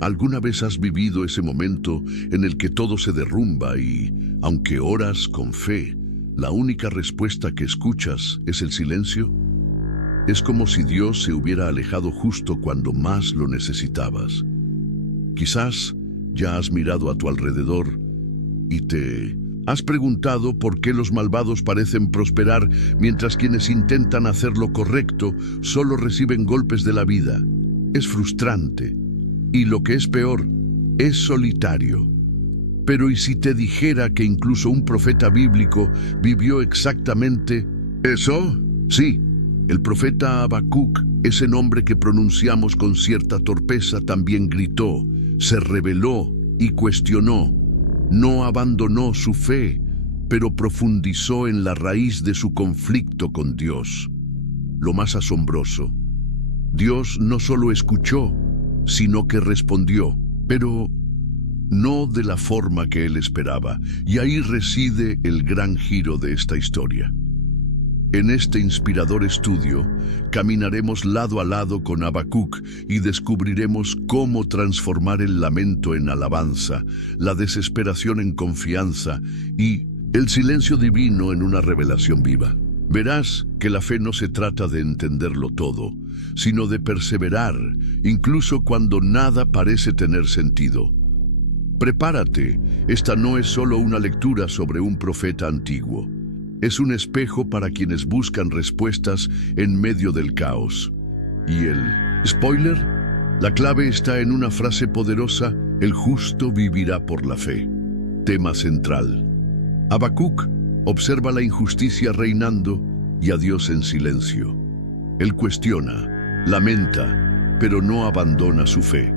¿Alguna vez has vivido ese momento en el que todo se derrumba y, aunque oras con fe, la única respuesta que escuchas es el silencio? Es como si Dios se hubiera alejado justo cuando más lo necesitabas. Quizás ya has mirado a tu alrededor y te has preguntado por qué los malvados parecen prosperar mientras quienes intentan hacer lo correcto solo reciben golpes de la vida. Es frustrante y, lo que es peor, es solitario. Pero ¿y si te dijera que incluso un profeta bíblico vivió exactamente eso? Sí, el profeta Habacuc, ese nombre que pronunciamos con cierta torpeza, también gritó, se rebeló y cuestionó. No abandonó su fe, pero profundizó en la raíz de su conflicto con Dios. Lo más asombroso, Dios no solo escuchó, sino que respondió, pero no de la forma que él esperaba, y ahí reside el gran giro de esta historia. En este inspirador estudio, caminaremos lado a lado con Habacuc y descubriremos cómo transformar el lamento en alabanza, la desesperación en confianza y el silencio divino en una revelación viva. Verás que la fe no se trata de entenderlo todo, sino de perseverar, incluso cuando nada parece tener sentido. Prepárate, esta no es solo una lectura sobre un profeta antiguo. Es un espejo para quienes buscan respuestas en medio del caos. Y el spoiler, la clave está en una frase poderosa: el justo vivirá por la fe. Tema central. Habacuc observa la injusticia reinando y a Dios en silencio. Él cuestiona, lamenta, pero no abandona su fe.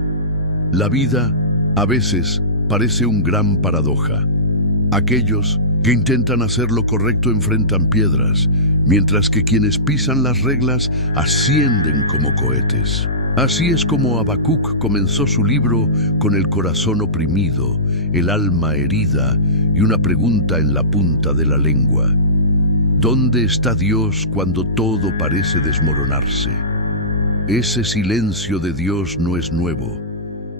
La vida, a veces, parece un gran paradoja. Aquellos que intentan hacer lo correcto enfrentan piedras, mientras que quienes pisan las reglas ascienden como cohetes. Así es como Habacuc comenzó su libro con el corazón oprimido, el alma herida y una pregunta en la punta de la lengua. ¿Dónde está Dios cuando todo parece desmoronarse? Ese silencio de Dios no es nuevo.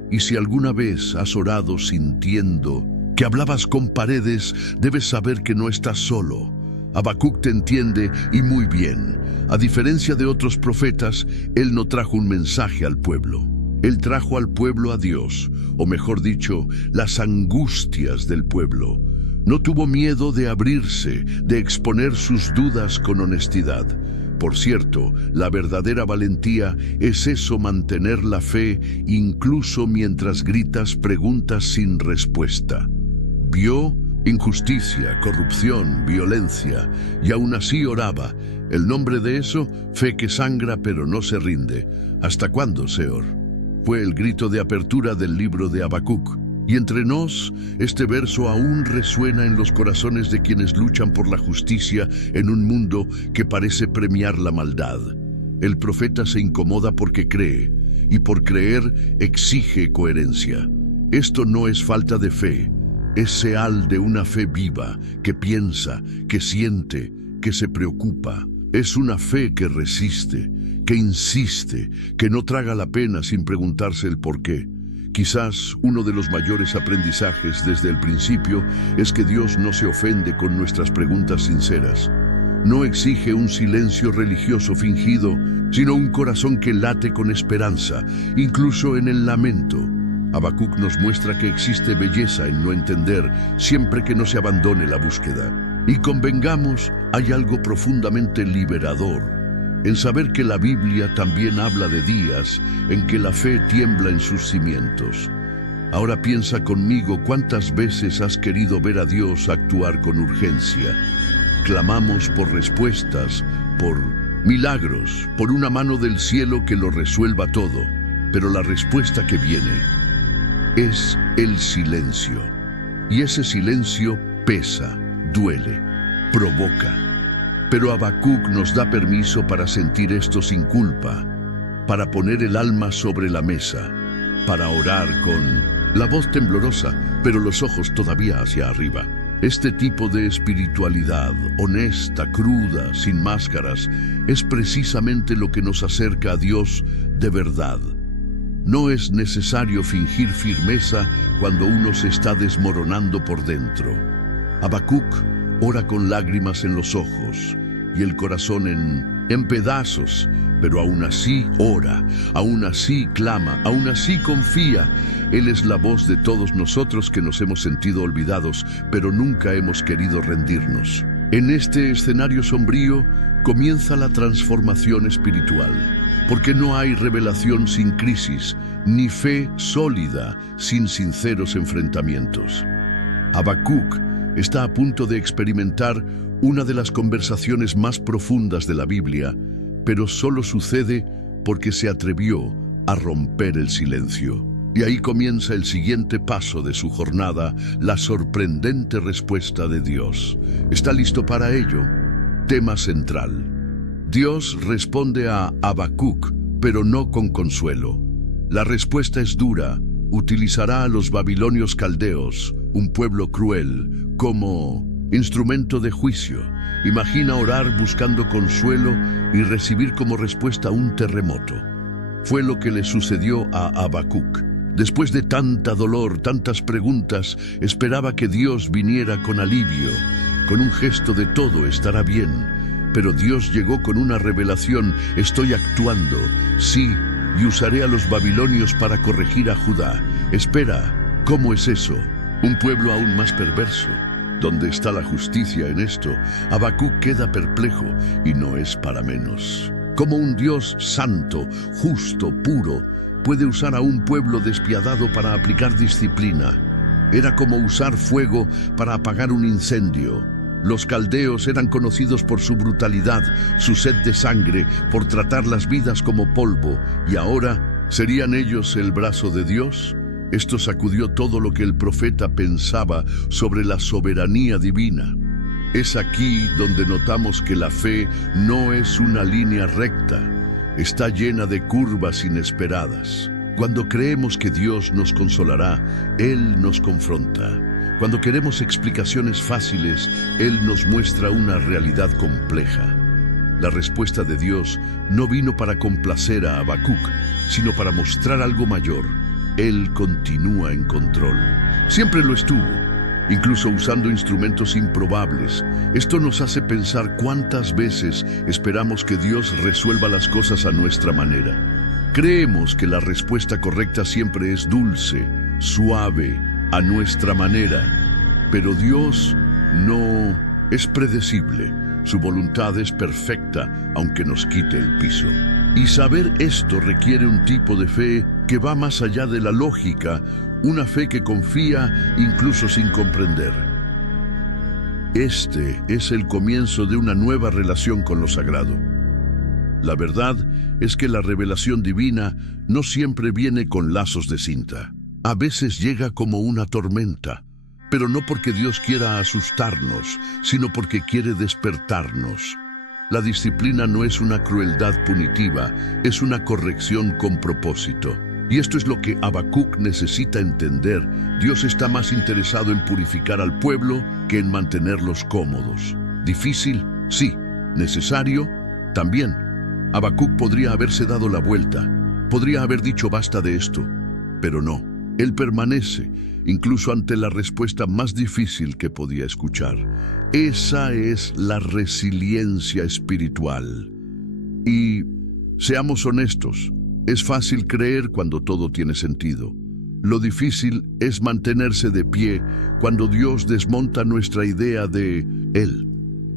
Y si alguna vez has orado sintiendo que hablabas con paredes, debes saber que no estás solo. Habacuc te entiende, y muy bien. A diferencia de otros profetas, él no trajo un mensaje al pueblo. Él trajo al pueblo a Dios, o mejor dicho, las angustias del pueblo. No tuvo miedo de abrirse, de exponer sus dudas con honestidad. Por cierto, la verdadera valentía es eso, mantener la fe incluso mientras gritas preguntas sin respuesta. Vio injusticia, corrupción, violencia, y aún así oraba. El nombre de eso, fe que sangra pero no se rinde. ¿Hasta cuándo, Señor? Fue el grito de apertura del libro de Habacuc. Y entre nos, este verso aún resuena en los corazones de quienes luchan por la justicia en un mundo que parece premiar la maldad. El profeta se incomoda porque cree, y por creer exige coherencia. Esto no es falta de fe, es señal de una fe viva, que piensa, que siente, que se preocupa. Es una fe que resiste, que insiste, que no traga la pena sin preguntarse el por qué. Quizás uno de los mayores aprendizajes desde el principio es que Dios no se ofende con nuestras preguntas sinceras. No exige un silencio religioso fingido, sino un corazón que late con esperanza, incluso en el lamento. Habacuc nos muestra que existe belleza en no entender, siempre que no se abandone la búsqueda. Y convengamos, hay algo profundamente liberador en saber que la Biblia también habla de días en que la fe tiembla en sus cimientos. Ahora piensa conmigo cuántas veces has querido ver a Dios actuar con urgencia. Clamamos por respuestas, por milagros, por una mano del cielo que lo resuelva todo. Pero la respuesta que viene es el silencio. Y ese silencio pesa, duele, provoca. Pero Habacuc nos da permiso para sentir esto sin culpa, para poner el alma sobre la mesa, para orar con la voz temblorosa, pero los ojos todavía hacia arriba. Este tipo de espiritualidad, honesta, cruda, sin máscaras, es precisamente lo que nos acerca a Dios de verdad. No es necesario fingir firmeza cuando uno se está desmoronando por dentro. Habacuc ora con lágrimas en los ojos y el corazón en pedazos, pero aún así ora, aún así clama, aún así confía. Él es la voz de todos nosotros que nos hemos sentido olvidados, pero nunca hemos querido rendirnos. En este escenario sombrío comienza la transformación espiritual, porque no hay revelación sin crisis, ni fe sólida sin sinceros enfrentamientos. Habacuc está a punto de experimentar una de las conversaciones más profundas de la Biblia, pero solo sucede porque se atrevió a romper el silencio. Y ahí comienza el siguiente paso de su jornada, la sorprendente respuesta de Dios. ¿Está listo para ello? Tema central. Dios responde a Habacuc, pero no con consuelo. La respuesta es dura. Utilizará a los babilonios caldeos, un pueblo cruel, como instrumento de juicio. Imagina orar buscando consuelo y recibir como respuesta un terremoto. Fue lo que le sucedió a Habacuc. Después de tanta dolor, tantas preguntas, esperaba que Dios viniera con alivio, con un gesto de todo estará bien. Pero Dios llegó con una revelación: estoy actuando, sí, y usaré a los babilonios para corregir a Judá. Espera, ¿cómo es eso? Un pueblo aún más perverso. ¿Dónde está la justicia en esto? Habacuc queda perplejo, y no es para menos. ¿Cómo un Dios santo, justo, puro, puede usar a un pueblo despiadado para aplicar disciplina? Era como usar fuego para apagar un incendio. Los caldeos eran conocidos por su brutalidad, su sed de sangre, por tratar las vidas como polvo, y ahora, ¿serían ellos el brazo de Dios? Esto sacudió todo lo que el profeta pensaba sobre la soberanía divina. Es aquí donde notamos que la fe no es una línea recta, está llena de curvas inesperadas. Cuando creemos que Dios nos consolará, Él nos confronta. Cuando queremos explicaciones fáciles, Él nos muestra una realidad compleja. La respuesta de Dios no vino para complacer a Habacuc, sino para mostrar algo mayor. Él continúa en control. Siempre lo estuvo, incluso usando instrumentos improbables. Esto nos hace pensar cuántas veces esperamos que Dios resuelva las cosas a nuestra manera. Creemos que la respuesta correcta siempre es dulce, suave, a nuestra manera. Pero Dios no es predecible. Su voluntad es perfecta, aunque nos quite el piso. Y saber esto requiere un tipo de fe que va más allá de la lógica, una fe que confía incluso sin comprender. Este es el comienzo de una nueva relación con lo sagrado. La verdad es que la revelación divina no siempre viene con lazos de cinta. A veces llega como una tormenta, pero no porque Dios quiera asustarnos, sino porque quiere despertarnos. La disciplina no es una crueldad punitiva, es una corrección con propósito. Y esto es lo que Habacuc necesita entender. Dios está más interesado en purificar al pueblo que en mantenerlos cómodos. ¿Difícil? Sí. ¿Necesario? También. Habacuc podría haberse dado la vuelta, podría haber dicho basta de esto, pero no. Él permanece, incluso ante la respuesta más difícil que podía escuchar. Esa es la resiliencia espiritual. Y seamos honestos, es fácil creer cuando todo tiene sentido. Lo difícil es mantenerse de pie cuando Dios desmonta nuestra idea de Él.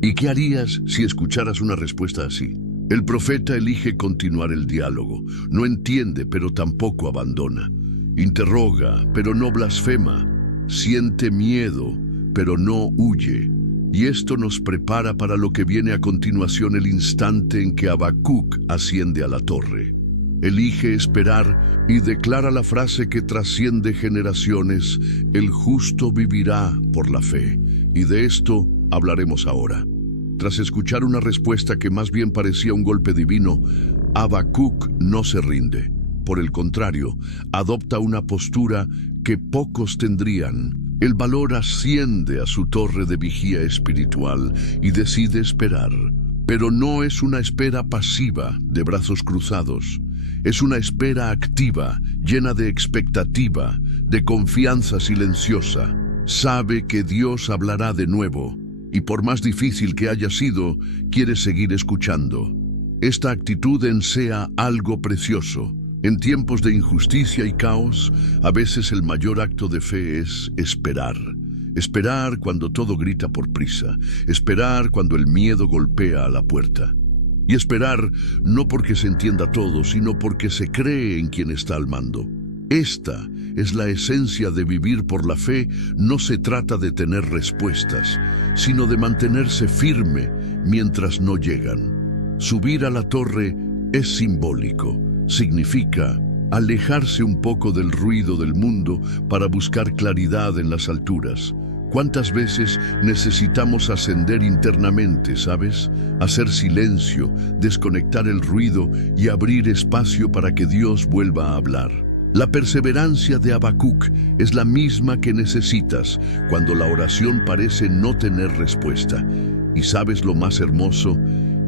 ¿Y qué harías si escucharas una respuesta así? El profeta elige continuar el diálogo. No entiende, pero tampoco abandona. Interroga, pero no blasfema. Siente miedo, pero no huye. Y esto nos prepara para lo que viene a continuación, el instante en que Habacuc asciende a la torre. Elige esperar y declara la frase que trasciende generaciones: el justo vivirá por la fe. Y de esto hablaremos ahora. Tras escuchar una respuesta que más bien parecía un golpe divino, Habacuc no se rinde. Por el contrario, adopta una postura que pocos tendrían. El valor asciende a su torre de vigía espiritual y decide esperar. Pero no es una espera pasiva, de brazos cruzados. Es una espera activa, llena de expectativa, de confianza silenciosa. Sabe que Dios hablará de nuevo, y por más difícil que haya sido, quiere seguir escuchando. Esta actitud ensea algo precioso. En tiempos de injusticia y caos, a veces el mayor acto de fe es esperar. Esperar cuando todo grita por prisa. Esperar cuando el miedo golpea a la puerta. Y esperar no porque se entienda todo, sino porque se cree en quien está al mando. Esta es la esencia de vivir por la fe. No se trata de tener respuestas, sino de mantenerse firme mientras no llegan. Subir a la torre es simbólico. Significa alejarse un poco del ruido del mundo para buscar claridad en las alturas. ¿Cuántas veces necesitamos ascender internamente, sabes? Hacer silencio, desconectar el ruido y abrir espacio para que Dios vuelva a hablar. La perseverancia de Habacuc es la misma que necesitas cuando la oración parece no tener respuesta. ¿Y sabes lo más hermoso?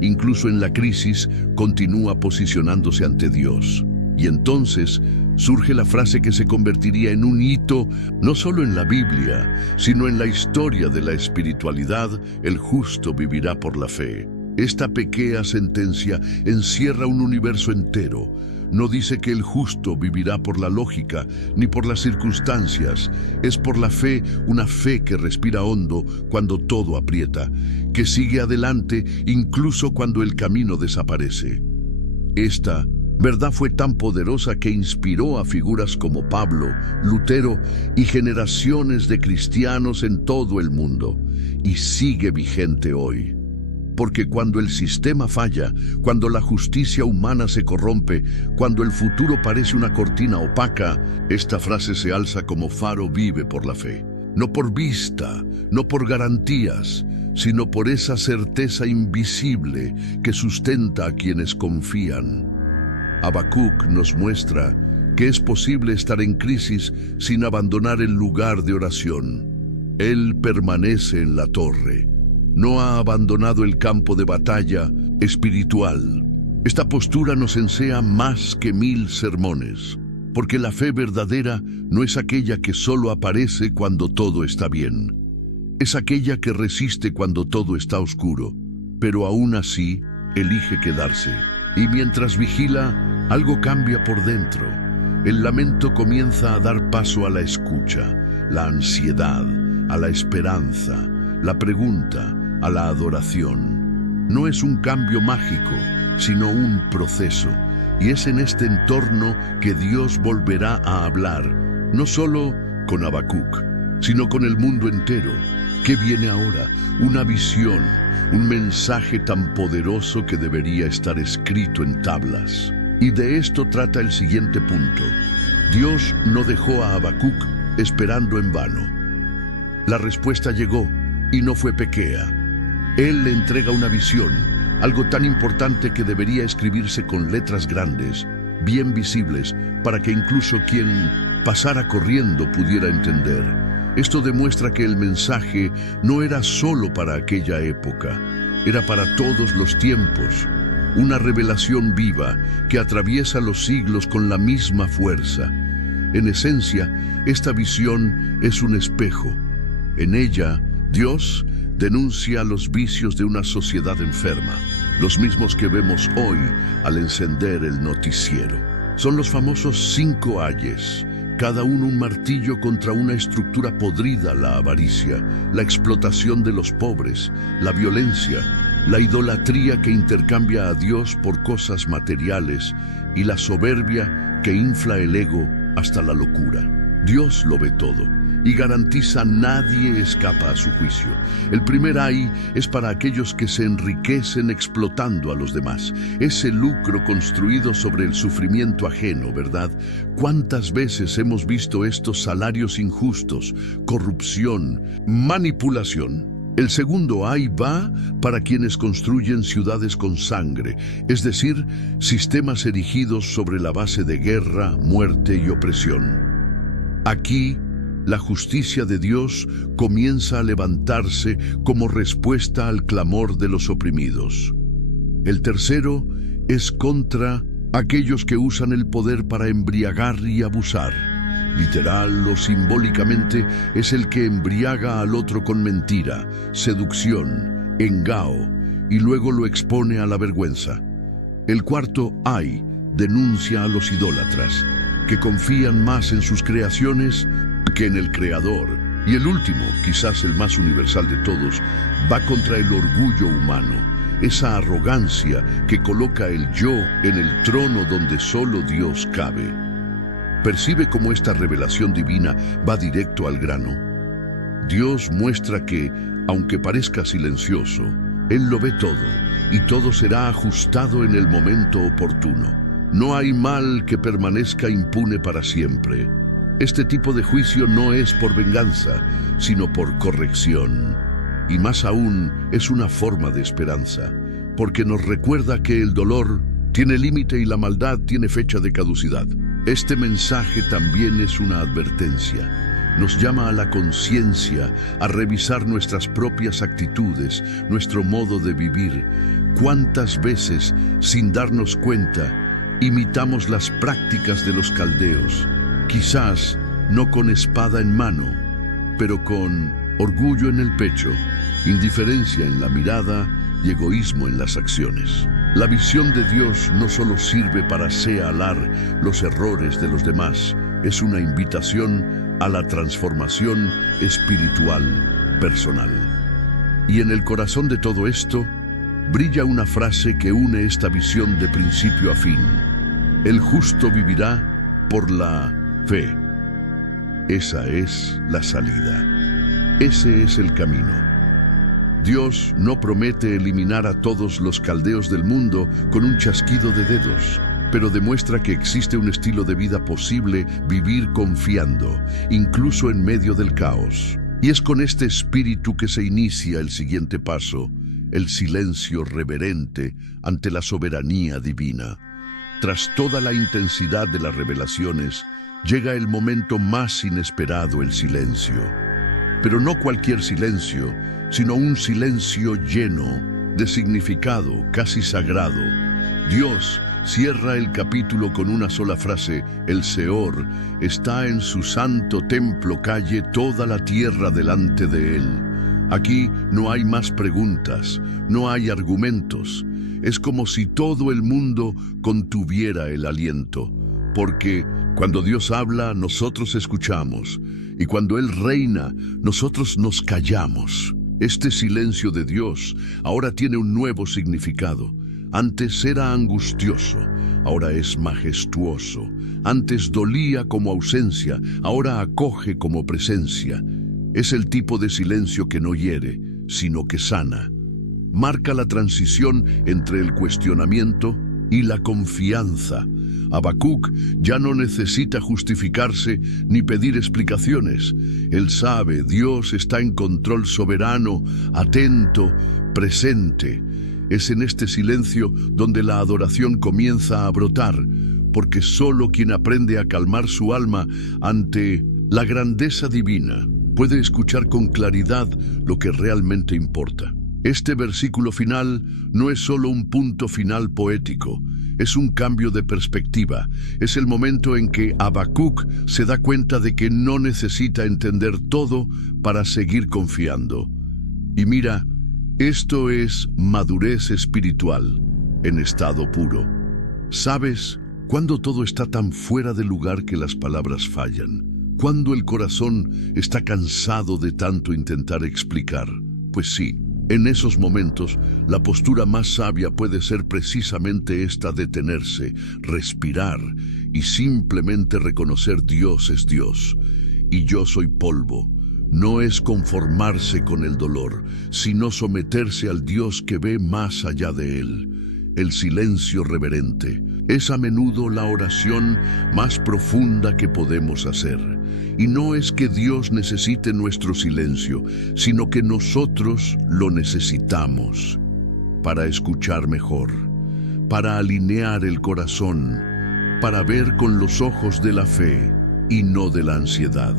Incluso en la crisis, continúa posicionándose ante Dios. Y entonces surge la frase que se convertiría en un hito, no solo en la Biblia, sino en la historia de la espiritualidad: el justo vivirá por la fe. Esta pequeña sentencia encierra un universo entero. No dice que el justo vivirá por la lógica ni por las circunstancias. Es por la fe, una fe que respira hondo cuando todo aprieta, que sigue adelante incluso cuando el camino desaparece. Esta verdad fue tan poderosa que inspiró a figuras como Pablo, Lutero y generaciones de cristianos en todo el mundo, y sigue vigente hoy. Porque cuando el sistema falla, cuando la justicia humana se corrompe, cuando el futuro parece una cortina opaca, esta frase se alza como faro: vive por la fe. No por vista, no por garantías, sino por esa certeza invisible que sustenta a quienes confían. Habacuc nos muestra que es posible estar en crisis sin abandonar el lugar de oración. Él permanece en la torre. No ha abandonado el campo de batalla espiritual. Esta postura nos enseña más que 1000 sermones, porque la fe verdadera no es aquella que solo aparece cuando todo está bien. Es aquella que resiste cuando todo está oscuro, pero aún así elige quedarse. Y mientras vigila, algo cambia por dentro. El lamento comienza a dar paso a la escucha, la ansiedad, a la esperanza, la pregunta, a la adoración. No es un cambio mágico, sino un proceso. Y es en este entorno que Dios volverá a hablar, no solo con Habacuc, sino con el mundo entero. ¿Qué viene ahora? Una visión, un mensaje tan poderoso que debería estar escrito en tablas. Y de esto trata el siguiente punto. Dios no dejó a Habacuc esperando en vano. La respuesta llegó, y no fue pequeña. Él le entrega una visión, algo tan importante que debería escribirse con letras grandes, bien visibles, para que incluso quien pasara corriendo pudiera entender. Esto demuestra que el mensaje no era solo para aquella época, era para todos los tiempos. Una revelación viva que atraviesa los siglos con la misma fuerza. En esencia, esta visión es un espejo. En ella, Dios denuncia los vicios de una sociedad enferma, los mismos que vemos hoy al encender el noticiero. Son los famosos 5 ayes, cada uno un martillo contra una estructura podrida: la avaricia, la explotación de los pobres, la violencia, la idolatría que intercambia a Dios por cosas materiales y la soberbia que infla el ego hasta la locura. Dios lo ve todo y garantiza: nadie escapa a su juicio. El primer ay es para aquellos que se enriquecen explotando a los demás. Ese lucro construido sobre el sufrimiento ajeno, ¿verdad? ¿Cuántas veces hemos visto estos salarios injustos, corrupción, manipulación? El segundo ay va para quienes construyen ciudades con sangre, es decir, sistemas erigidos sobre la base de guerra, muerte y opresión. Aquí, la justicia de Dios comienza a levantarse como respuesta al clamor de los oprimidos. El tercero es contra aquellos que usan el poder para embriagar y abusar. Literal o simbólicamente, es el que embriaga al otro con mentira, seducción, engao, y luego lo expone a la vergüenza. El cuarto, Ay, denuncia a los idólatras, que confían más en sus creaciones que en el Creador. Y el último, quizás el más universal de todos, va contra el orgullo humano, esa arrogancia que coloca el yo en el trono donde solo Dios cabe. Percibe cómo esta revelación divina va directo al grano. Dios muestra que, aunque parezca silencioso, Él lo ve todo, y todo será ajustado en el momento oportuno. No hay mal que permanezca impune para siempre. Este tipo de juicio no es por venganza, sino por corrección. Y más aún, es una forma de esperanza, porque nos recuerda que el dolor tiene límite y la maldad tiene fecha de caducidad. Este mensaje también es una advertencia. Nos llama a la conciencia, a revisar nuestras propias actitudes, nuestro modo de vivir. ¿Cuántas veces, sin darnos cuenta, imitamos las prácticas de los caldeos? Quizás no con espada en mano, pero con orgullo en el pecho, indiferencia en la mirada y egoísmo en las acciones. La visión de Dios no solo sirve para señalar los errores de los demás, es una invitación a la transformación espiritual personal. Y en el corazón de todo esto, brilla una frase que une esta visión de principio a fin. El justo vivirá por la fe. Esa es la salida. Ese es el camino. Dios no promete eliminar a todos los caldeos del mundo con un chasquido de dedos, pero demuestra que existe un estilo de vida posible, vivir confiando, incluso en medio del caos. Y es con este espíritu que se inicia el siguiente paso, el silencio reverente ante la soberanía divina. Tras toda la intensidad de las revelaciones, llega el momento más inesperado, el silencio. Pero no cualquier silencio, sino un silencio lleno de significado, casi sagrado. Dios cierra el capítulo con una sola frase: el Seor está en su santo templo, calle toda la tierra delante de él. Aquí no hay más preguntas, no hay argumentos. Es como si todo el mundo contuviera el aliento, porque cuando Dios habla, nosotros escuchamos, y cuando Él reina, nosotros nos callamos. Este silencio de Dios ahora tiene un nuevo significado. Antes era angustioso, ahora es majestuoso. Antes dolía como ausencia, ahora acoge como presencia. Es el tipo de silencio que no hiere, sino que sana. Marca la transición entre el cuestionamiento y la confianza. Habacuc ya no necesita justificarse ni pedir explicaciones. Él sabe, Dios está en control soberano, atento, presente. Es en este silencio donde la adoración comienza a brotar, porque solo quien aprende a calmar su alma ante la grandeza divina puede escuchar con claridad lo que realmente importa. Este versículo final no es solo un punto final poético, es un cambio de perspectiva. Es el momento en que Habacuc se da cuenta de que no necesita entender todo para seguir confiando. Y mira, esto es madurez espiritual en estado puro. ¿Sabes cuándo todo está tan fuera de lugar que las palabras fallan? ¿Cuándo el corazón está cansado de tanto intentar explicar? Pues sí, en esos momentos, la postura más sabia puede ser precisamente esta: detenerse, respirar y simplemente reconocer Dios es Dios y yo soy polvo. No es conformarse con el dolor, sino someterse al Dios que ve más allá de él. El silencio reverente es a menudo la oración más profunda que podemos hacer. Y no es que Dios necesite nuestro silencio, sino que nosotros lo necesitamos para escuchar mejor, para alinear el corazón, para ver con los ojos de la fe y no de la ansiedad.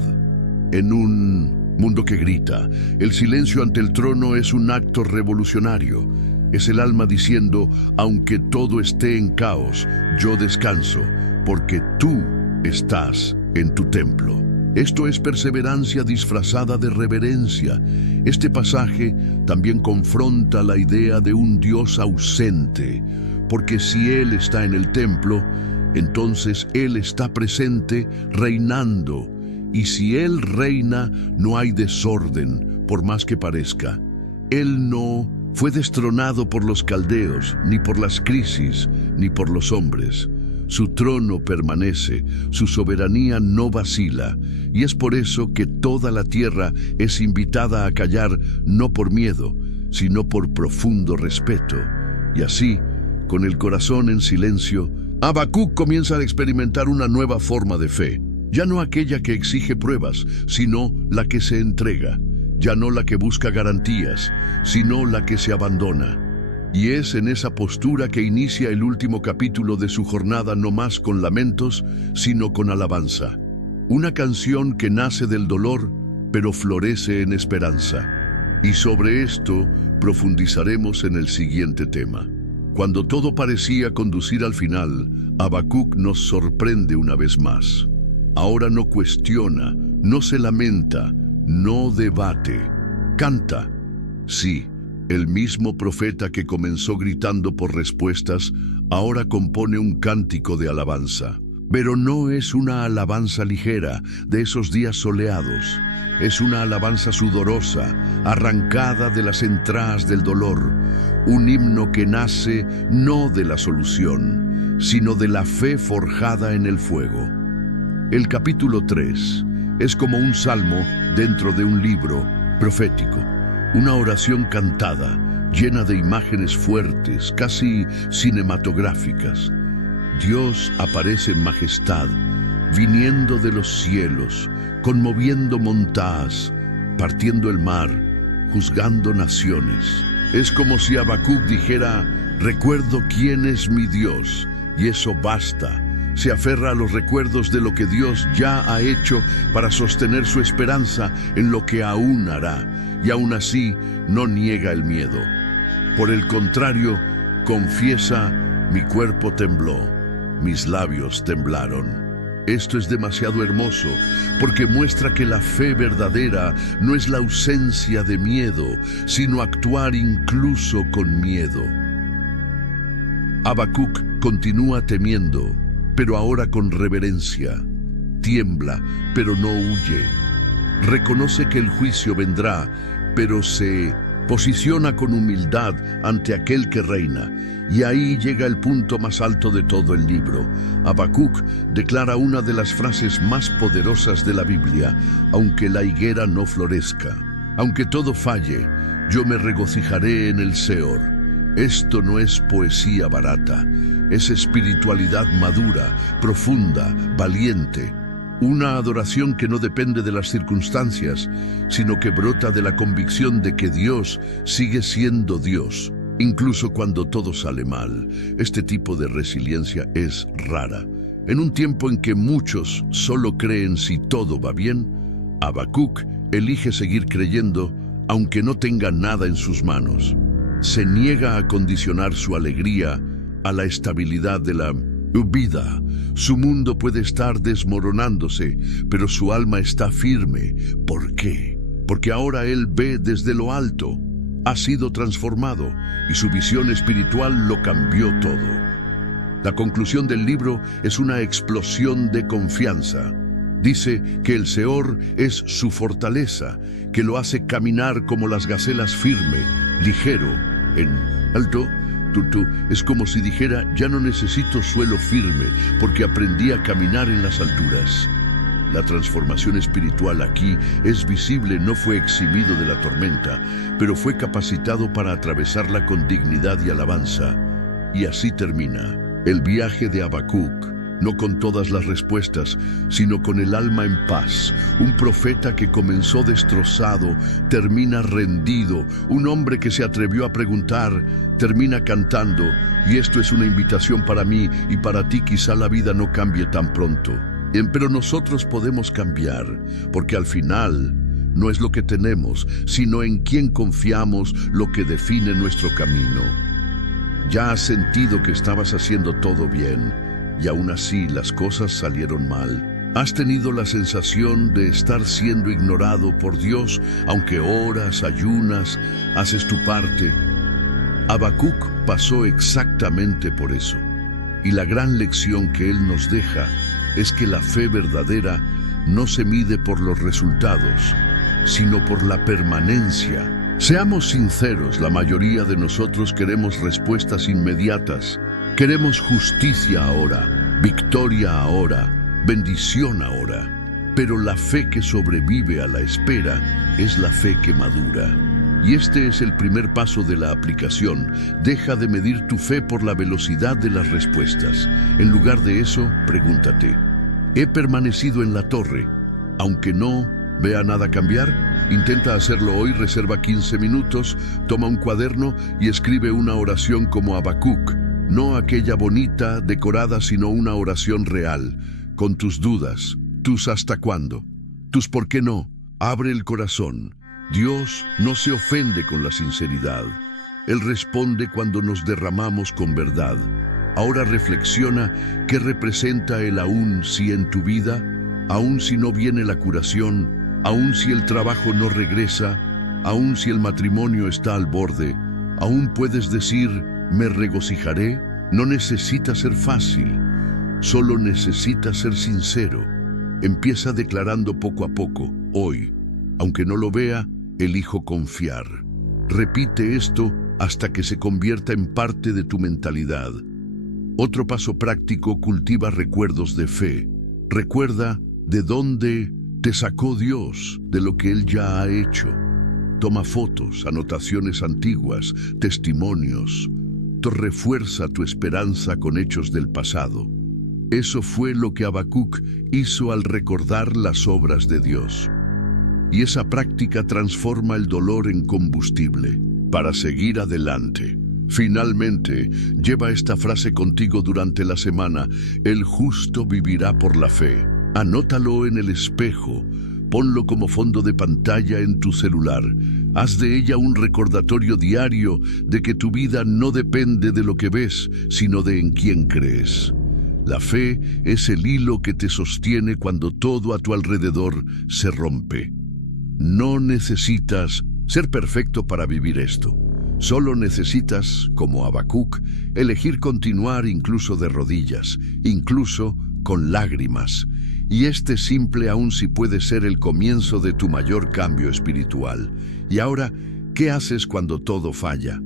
En un mundo que grita, el silencio ante el trono es un acto revolucionario. Es el alma diciendo, aunque todo esté en caos, yo descanso, porque tú estás en tu templo. Esto es perseverancia disfrazada de reverencia. Este pasaje también confronta la idea de un Dios ausente, porque si Él está en el templo, entonces Él está presente reinando. Y si Él reina, no hay desorden, por más que parezca. Él no fue destronado por los caldeos, ni por las crisis, ni por los hombres. Su trono permanece, su soberanía no vacila, y es por eso que toda la tierra es invitada a callar no por miedo, sino por profundo respeto. Y así, con el corazón en silencio, Habacuc comienza a experimentar una nueva forma de fe, ya no aquella que exige pruebas, sino la que se entrega, ya no la que busca garantías, sino la que se abandona. Y es en esa postura que inicia el último capítulo de su jornada, no más con lamentos, sino con alabanza. Una canción que nace del dolor, pero florece en esperanza. Y sobre esto profundizaremos en el siguiente tema. Cuando todo parecía conducir al final, Habacuc nos sorprende una vez más. Ahora no cuestiona, no se lamenta, no debate, canta. Sí, el mismo profeta que comenzó gritando por respuestas, ahora compone un cántico de alabanza. Pero no es una alabanza ligera de esos días soleados. Es una alabanza sudorosa, arrancada de las entrañas del dolor. Un himno que nace no de la solución, sino de la fe forjada en el fuego. El capítulo 3 es como un salmo dentro de un libro profético. Una oración cantada, llena de imágenes fuertes, casi cinematográficas. Dios aparece en majestad, viniendo de los cielos, conmoviendo montañas, partiendo el mar, juzgando naciones. Es como si Habacuc dijera, recuerdo quién es mi Dios, y eso basta. Se aferra a los recuerdos de lo que Dios ya ha hecho para sostener su esperanza en lo que aún hará. Y aún así no niega el miedo. Por el contrario, confiesa, mi cuerpo tembló, mis labios temblaron. Esto es demasiado hermoso, porque muestra que la fe verdadera no es la ausencia de miedo, sino actuar incluso con miedo. Habacuc continúa temiendo, pero ahora con reverencia. Tiembla, pero no huye. Reconoce que el juicio vendrá, pero se posiciona con humildad ante aquel que reina. Y ahí llega el punto más alto de todo el libro. Habacuc declara una de las frases más poderosas de la Biblia: aunque la higuera no florezca, aunque todo falle, yo me regocijaré en el Seor. Esto no es poesía barata, es espiritualidad madura, profunda, valiente. Una adoración que no depende de las circunstancias, sino que brota de la convicción de que Dios sigue siendo Dios, incluso cuando todo sale mal. Este tipo de resiliencia es rara. En un tiempo en que muchos solo creen si todo va bien, Habacuc elige seguir creyendo, aunque no tenga nada en sus manos. Se niega a condicionar su alegría a la estabilidad de la vida. Su mundo puede estar desmoronándose, pero su alma está firme. ¿Por qué? Porque ahora él ve desde lo alto. Ha sido transformado y su visión espiritual lo cambió todo. La conclusión del libro es una explosión de confianza. Dice que el Seor es su fortaleza, que lo hace caminar como las gacelas, firme, ligero, en alto. Es como si dijera, ya no necesito suelo firme, porque aprendí a caminar en las alturas. La transformación espiritual aquí es visible, no fue eximido de la tormenta, pero fue capacitado para atravesarla con dignidad y alabanza. Y así termina el viaje de Habacuc, no con todas las respuestas, sino con el alma en paz. Un profeta que comenzó destrozado, termina rendido. Un hombre que se atrevió a preguntar, termina cantando. Y esto es una invitación para mí y para ti. Quizá la vida no cambie tan pronto, pero nosotros podemos cambiar, porque al final No es lo que tenemos, sino en quién confiamos lo que define nuestro camino. Ya has sentido que estabas haciendo todo bien y aún así las cosas salieron mal. Has tenido la sensación de estar siendo ignorado por Dios, aunque oras, ayunas, haces tu parte. Habacuc pasó exactamente por eso. Y la gran lección que él nos deja es que la fe verdadera no se mide por los resultados, sino por la permanencia. Seamos sinceros, la mayoría de nosotros queremos respuestas inmediatas. Queremos justicia ahora, victoria ahora, bendición ahora. Pero la fe que sobrevive a la espera es la fe que madura. Y este es el primer paso de la aplicación. Deja de medir tu fe por la velocidad de las respuestas. En lugar de eso, pregúntate: ¿he permanecido en la torre, aunque no vea nada cambiar? Intenta hacerlo hoy, reserva 15 minutos, toma un cuaderno y escribe una oración como Habacuc. No aquella bonita, decorada, sino una oración real, con tus dudas, tus hasta cuándo, tus por qué no. Abre el corazón. Dios no se ofende con la sinceridad. Él responde cuando nos derramamos con verdad. Ahora reflexiona qué representa el aún si en tu vida, aún si no viene la curación, aún si el trabajo no regresa, aún si el matrimonio está al borde, aún puedes decir, me regocijaré. No necesita ser fácil, solo necesita ser sincero. Empieza declarando poco a poco: hoy, aunque no lo vea, elijo confiar. Repite esto hasta que se convierta en parte de tu mentalidad. Otro paso práctico: cultiva recuerdos de fe. Recuerda de dónde te sacó Dios, de lo que Él ya ha hecho. Toma fotos, anotaciones antiguas, testimonios. Refuerza tu esperanza con hechos del pasado. Eso fue lo que Habacuc hizo al recordar las obras de Dios. Y esa práctica transforma el dolor en combustible para seguir adelante. Finalmente, lleva esta frase contigo durante la semana: el justo vivirá por la fe. Anótalo en el espejo, ponlo como fondo de pantalla en tu celular. Haz de ella un recordatorio diario de que tu vida no depende de lo que ves, sino de en quién crees. La fe es el hilo que te sostiene cuando todo a tu alrededor se rompe. No necesitas ser perfecto para vivir esto. Solo necesitas, como Habacuc, elegir continuar incluso de rodillas, incluso con lágrimas. Y este simple aún si puede ser el comienzo de tu mayor cambio espiritual. Y ahora, ¿qué haces cuando todo falla?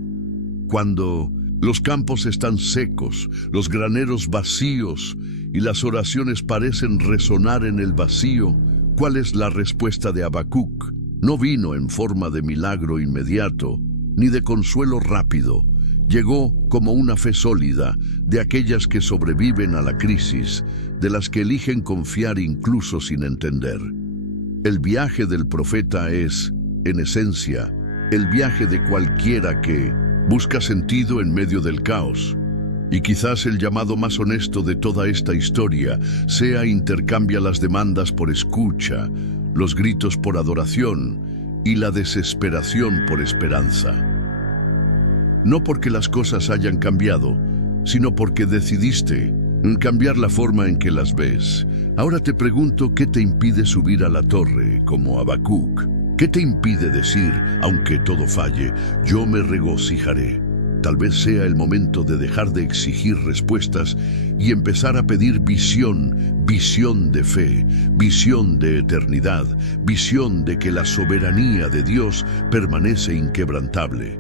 Cuando los campos están secos, los graneros vacíos y las oraciones parecen resonar en el vacío. ¿Cuál es la respuesta de Habacuc? No vino en forma de milagro inmediato, ni de consuelo rápido. Llegó como una fe sólida, de aquellas que sobreviven a la crisis, de las que eligen confiar incluso sin entender. El viaje del profeta es, en esencia, el viaje de cualquiera que busca sentido en medio del caos. Y quizás el llamado más honesto de toda esta historia sea: intercambia las demandas por escucha, los gritos por adoración y la desesperación por esperanza. No porque las cosas hayan cambiado, sino porque decidiste cambiar la forma en que las ves. Ahora te pregunto, ¿qué te impide subir a la torre como Habacuc? ¿Qué te impide decir, aunque todo falle, yo me regocijaré? Tal vez sea el momento de dejar de exigir respuestas y empezar a pedir visión, visión de fe, visión de eternidad, visión de que la soberanía de Dios permanece inquebrantable.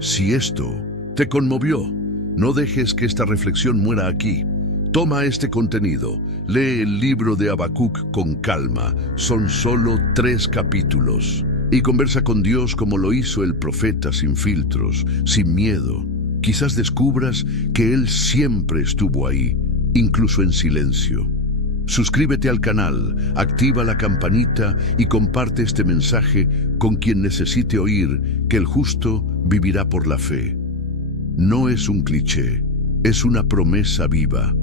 Si esto te conmovió, no dejes que esta reflexión muera aquí. Toma este contenido, lee el libro de Habacuc con calma, son solo 3 capítulos, y conversa con Dios como lo hizo el profeta, sin filtros, sin miedo. Quizás descubras que Él siempre estuvo ahí, incluso en silencio. Suscríbete al canal, activa la campanita y comparte este mensaje con quien necesite oír que el justo vivirá por la fe. No es un cliché, es una promesa viva.